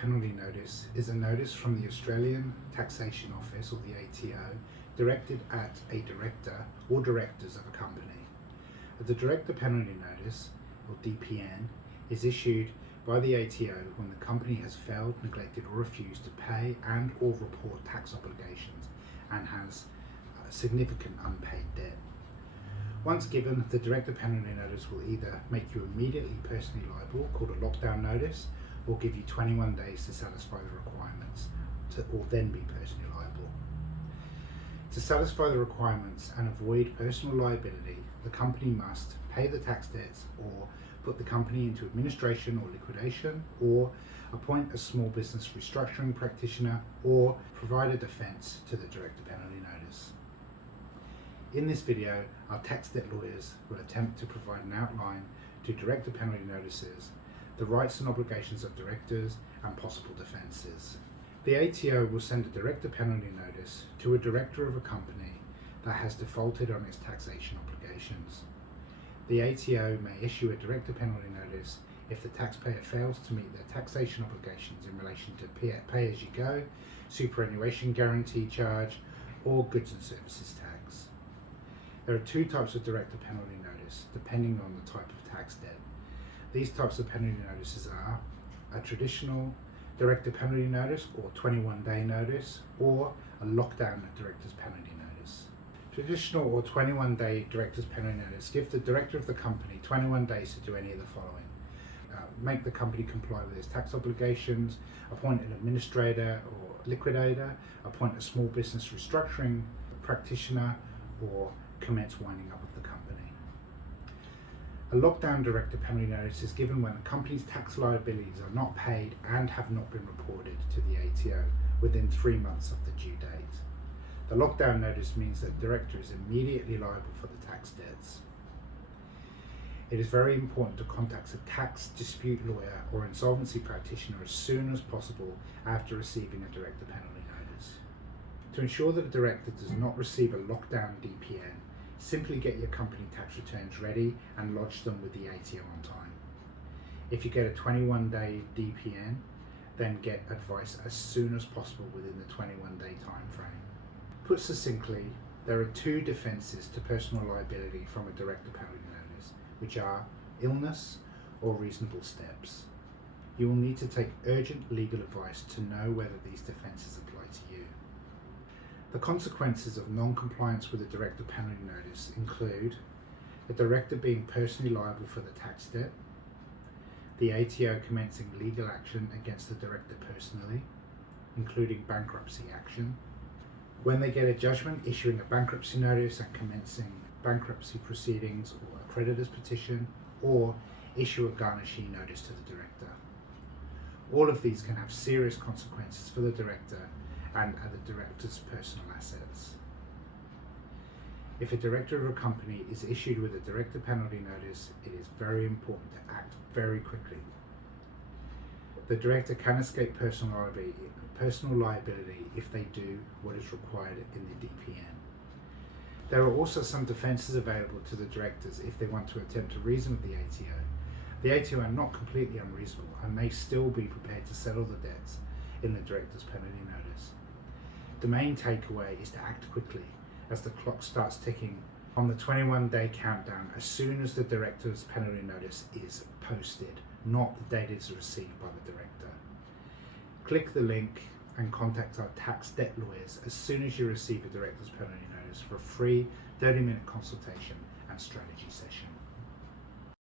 penalty notice is a notice from the Australian Taxation Office, or the ATO, directed at a director or directors of a company. The director penalty notice, or DPN, is issued by the ATO when the company has failed, neglected or refused to pay and or report tax obligations and has significant unpaid debt. Once given, the director penalty notice will either make you immediately personally liable, called a lockdown notice, or give you 21 days to satisfy the requirements, or then be personally liable. To satisfy the requirements and avoid personal liability, the company must pay the tax debts or put the company into administration or liquidation, or appoint a small business restructuring practitioner, or provide a defence to the director penalty notice. In this video, our tax debt lawyers will attempt to provide an outline to director penalty notices, the rights and obligations of directors, and possible defences. The ATO will send a director penalty notice to a director of a company that has defaulted on its taxation obligations. The ATO may issue a director penalty notice if the taxpayer fails to meet their taxation obligations in relation to pay-as-you-go, superannuation guarantee charge, or goods and services tax. There are two types of director penalty notice, depending on the type of tax debt. These types of penalty notices are a traditional director penalty notice, or 21-day notice, or a lockdown director's penalty notice. Traditional or 21-day director's penalty notice give the director of the company 21 days to do any of the following. Make the company comply with its tax obligations, appoint an administrator or liquidator, appoint a small business restructuring practitioner, or commence winding up of the company. A lockdown director penalty notice is given when a company's tax liabilities are not paid and have not been reported to the ATO within 3 months of the due date. The lockdown notice means that the director is immediately liable for the tax debts. It is very important to contact a tax dispute lawyer or insolvency practitioner as soon as possible after receiving a director penalty notice. To ensure that a director does not receive a lockdown DPN, simply get your company tax returns ready and lodge them with the ATO on time. If you get a 21-day DPN, then get advice as soon as possible within the 21-day time frame. Put succinctly, there are two defences to personal liability from a director penalty notice, which are illness or reasonable steps. You will need to take urgent legal advice to know whether these defences apply to you. The consequences of non-compliance with a director penalty notice include the director being personally liable for the tax debt, the ATO commencing legal action against the director personally, including bankruptcy action, when they get a judgment, issuing a bankruptcy notice and commencing bankruptcy proceedings or a creditor's petition, or issue a garnishee notice to the director. All of these can have serious consequences for the director and the director's personal assets. If a director of a company is issued with a director penalty notice, it is very important to act very quickly. The director can escape personal liability if they do what is required in the DPN. There are also some defences available to the directors if they want to attempt to reason with the ATO. The ATO are not completely unreasonable and may still be prepared to settle the debts in the director's penalty notice. The main takeaway is to act quickly as the clock starts ticking on the 21-day countdown as soon as the director's penalty notice is posted, not the date it is received by the director. Click the link and contact our tax debt lawyers as soon as you receive a director's penalty notice for a free 30-minute consultation and strategy session.